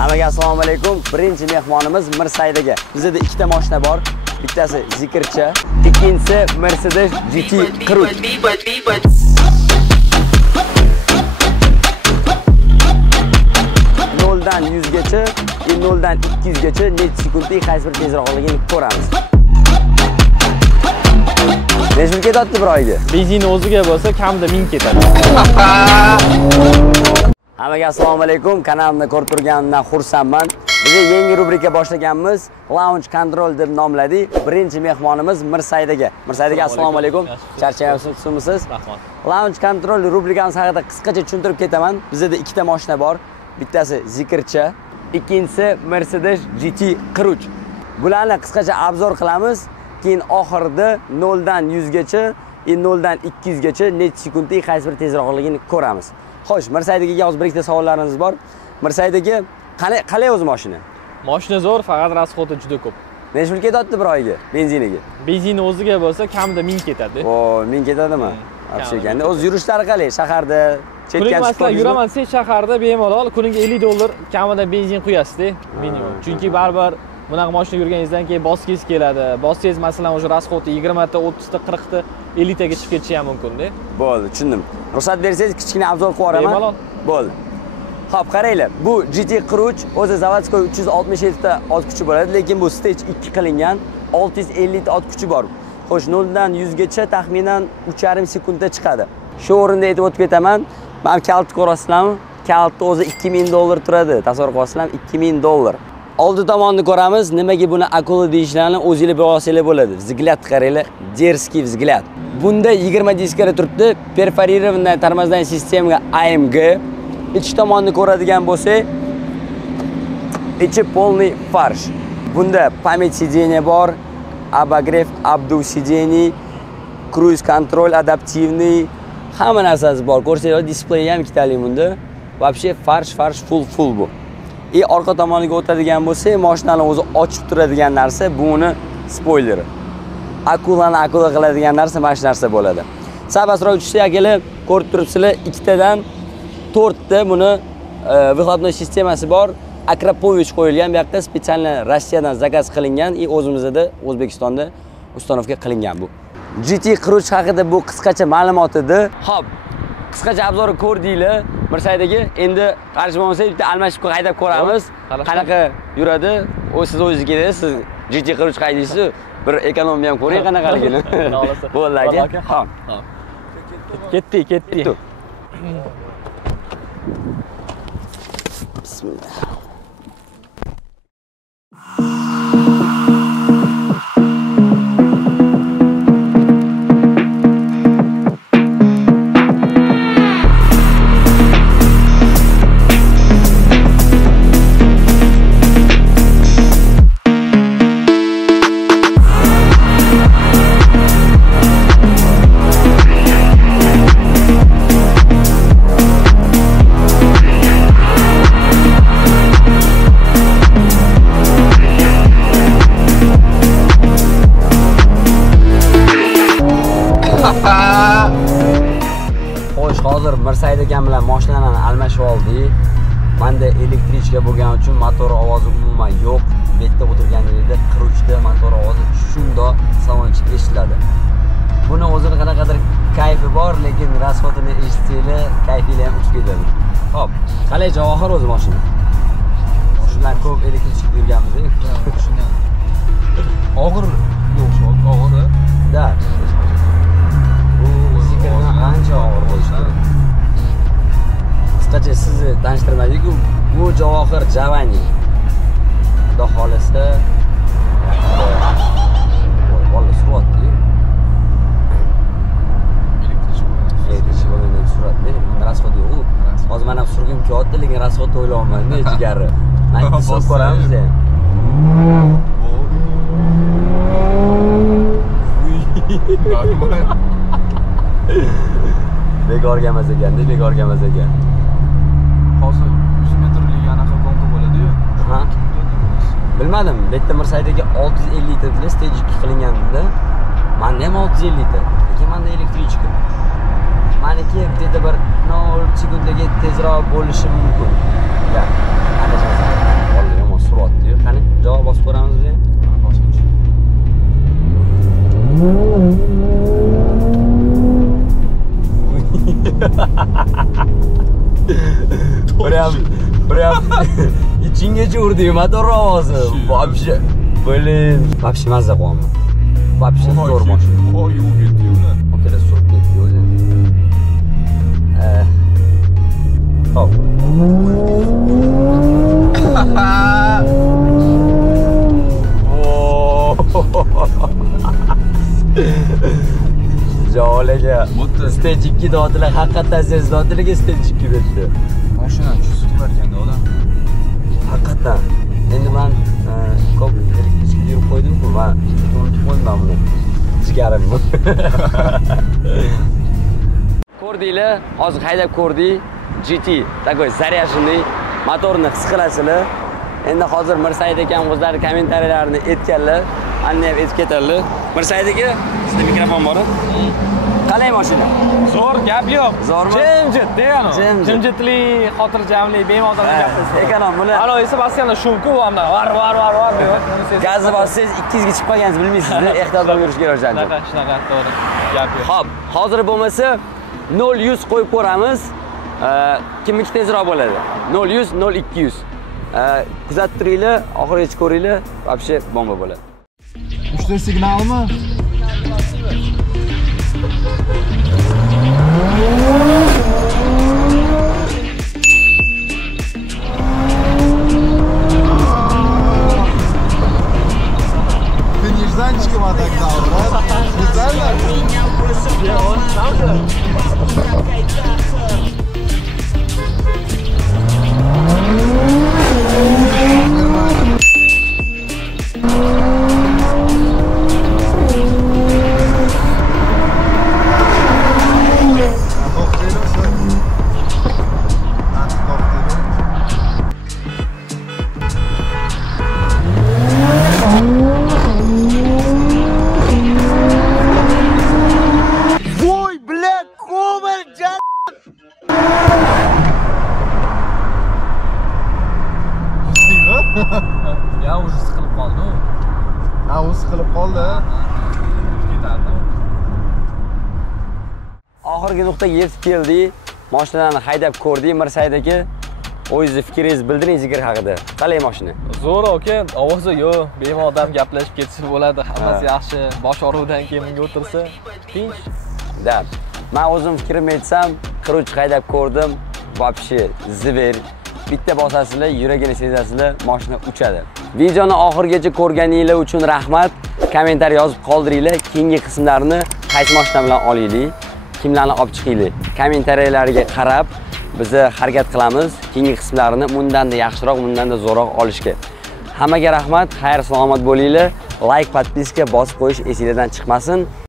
Hammaga assalomu alaykum. Birinchi mehmonimiz Mirsaydaga. Bizda ikkita mashina bor. Bittasi Zikrcha, ikkinchisi Mercedes GT Cruze. Noldan 100 gacha, 0dan 200 gacha necha sekundda qaysi bir tezroqligini ko'ramiz. Necha yil ketadi bir oyga? Benzin o'ziga bo'lsa kamida 1000 ketadi. Hammaga assalomu alaykum. Kanalimni ko'rib turganimdan xursandman. Biz yangi rubrika boshlaganmiz. Launch Control deb nomladik. Birinchi mehmonimiz Mirsaydaga. Mirsaydaga assalomu alaykum. Charchayapsizmi? Rahmat. Launch Control rubrikamiz haqida qisqacha tushuntirib ketaman. Bizda ikkita mashina bor. Bittasi Zikrcha, ikkinchisi Mercedes GT Cruze. Bularni qisqacha obzor qilamiz. Keyin oxirida 0dan 100 gacha, 0dan 200 gacha necha sekundda qaysi bir tezroqligini ko'ramiz. Xo'sh, Mirsaydaga hozir bir ikkita savollarimiz bor. Mirsaydaga qalay o'zi mashina? Mashina zo'r, faqat rasxodi juda ko'p. Necha pul ketadi bir oyga benziniga? Benzin o'ziga bo'lsa kamida 1000 ketadi. O, 1000 ketadimi? Yaxshi ekan. O'z yurishlari qalay? Shaharda Kuniga masalan yuraman, siz shaharda bemalol kuniga $50 kamida benzin quyasiz-da, minimum. Chunki baribir bunaqa mashina yurganingizdan keyin boskingiz keladi. Bossangiz masalan o'sha rasxodi 20 ta, 30 ta, 40 ta, 50 taga chiqib ketishi ham mumkin-da. Bo'ldi, tushundim. Ruxsat bersangiz kichkina obzor qilib yuboraman. Bemalol. Bo'ldi. Xo'p, qaranglar. Bu GT Cruze o'zi zavodskoy 367 ta ot kuchi bo'ladi, lekin bu stage 2 qilingan, 650 ta ot kuchi bor. Xo'sh, 0dan 100 gacha taxminan 3,5 sekundda chiqadi. Shu o'rinda aytib o'tib ketaman. Men kaltni ko'rasizlarmi? Kaltni o'zi $2000 turadi. Tasavvur qilasizlarmi? $2000. Oldi tomonni ko'ramiz. Nimaga buni akula deyishlarini o'zingizlar bilib olsanglar bo'ladi. Взгляд qaranglar, дерзкий взгляд. Bunda 20 disklar turibdi. Perforированная тормозная система AMG. İç tomonni ko'radigan bo'lsak, ichi полный farsh. Bunda память сидения bor, обогрев, обдув сидений, cruise control adaptivniy, hamma narsasi bor. Ko'rsanglar, displey ham ikkitalik bunda. Вообще farsh full bu. Orqa tomoniga o'tadigan bo'lsak, mashinani o'zi ochib turadigan narsa buni spoileri. Akula qiladigan narsa mana shu narsa bo'ladi. Sabasroq tushsa akalar, ko'rib turibsizlar, ikkitadan 4 ta buni выхлопной sistemasi bor. Akrapovich qo'yilgan, bu yoqda spesial Rossiyadan zakaz qilingan, o'zimizda O'zbekistonda ustanovka qilingan bu. GT Cruze haqida bu qisqacha ma'lumot edi. Xo'p, qisqacha obzorni ko'rdinglar. Mirsaydaga endi qarshi bo'lmasa bitta almashib haydab ko'ramiz. Qanaqa yuradi? Siz o'zingiz kelasiz, siz GT Cruze haydaysiz. Bir ekonomiya ham ko'ring qanaqaligini. Bo'ldi aka. Xo'p. Ketdi. Bismillah. Hozir Mirsayda akam bilan mashinani almashib oldik. Menda elektrichka bo'lgani uchun motor ovozi umuman yo'q. Bu yerda o'tirganingizda Cruzeda motor ovozi shundoq salonchi eshitiladi. Buni o'zini qanaqadir kayfi bor, lekin rasxodini eshitsanglar, kayfingiz ham uchib ketadi. Xo'p, qalay javohir o'zi mashina? Mashinalar ko'p elektrichka yurganmiz. Mashina og'ir yo'q, og'ir. Da. Ancha og'ir bo'lishi kerak. Qisqacha sizni tanishtirmadik-ku, bu Javohir Javani. Xudo xolasa, bola suratli. Elektrichka bo'lgan suratli. Bunda rasxod yo'q. Hozir men ham surgim kelyapti, lekin rasxodni o'ylayapman-da, jigari. Men isib ko'ramiz ham. Bekorga emas ekan-da, bekorga emas ekan. Hozir 100 metrlik anaqa g'onqa bo'ladi-yu. Ha. Bilmadim, bu yerda Mirsaydaga 650 litrli stage 2 qilingan-da. Menda ham 650 litr, lekin menda elektrichka. Meniki dedi bir 0 sekundaga tezroq bo'lishi mumkin. Ya, adashmasam. İçingacha urdi, motor ovozi. Вообще. Блин. Вообще mazza qilyapman. Вообще zo'r mashina. Voy, yuvib ketdi-yu. Okalar surib ketdi o'zi. Hop. Jolaga. Stage 2 dodilar, haqiqatan siz dodilarga stage 2 berdi. Mashinani chizib qilarkanda odam. Haqiqatan. Endi men ko'p elektrikka yurib qo'ydim-ku, men unutib qo'ydim buni. Jigarimni. Ko'rdinglar, hozir haydab ko'rdik. GT, такой заряженный, motorni his qilasizlar. Endi hozir Mirsaid akam o'zlari kommentariyalarni aytganlar, anni ham aytib ketadilar. Mirsaid aka, sizda mikrofon bor. Qalay mashina? Zo'r, gap yo'q. Zo'rmi? Jimjit, degani. Jimjitlik, xotirjamlik, bemalol gapirasiz. Ekonom buni. Ana esa basganda shumku bu hamda var deb. Gazni bossangiz 200 ga chiqib qolganingizni bilmaysiz-da, ehtiyot bo'lib yurish kerak o'shanda. Shunaqa, to'g'ri. Gap yo'q. Xo'p, hozir bo'lmasa 0-100 qo'yib ko'ramiz. Kimniki tezroq bo'ladi? 0-100, 0-200. Kuzatib turinglar, oxirigacha ko'ringlar, вообще bomba bo'ladi. Uchta signalmi? Finishdan chiqmadi aklar. Sizlarlar. Ya уже siqilib qoldi. Ha, u siqilib qoldi. Ketadi. Oxirgi nuqtaga yetib keldik. Mashinani haydab ko'rdik. Mirsaid aka, o'zingizni fikringizni bildiring zikr haqida. Qalay mashina? Zo'r aka, ovozi yo'q, bemalol odam gaplashib ketsa bo'ladi. Hammasi yaxshi. Bosh og'riqdan keyin bunga o'tirsa, tinch. Dab. Men o'zim fikrimni aytsam, qiruvchi haydab ko'rdim. Вообще ziver. Bitta bosasizlar, yuragini sezasizlar, mashina uchadi. Videoni oxirigacha ko'rganinglar uchun rahmat. Kommentariy yozib qoldiringlar. Keyingi qismlarni qaysi mashina bilan olaylik, kimlarni olib chiqaylik. Kommentariyalarga qarab biz harakat qilamiz. Keyingi qismlarni bundan-da yaxshiroq, bundan-da zo'roq olishga. Hammaga rahmat, xayr salomat bo'linglar. Like, podpiska bosib qo'yish esingizdan chiqmasin.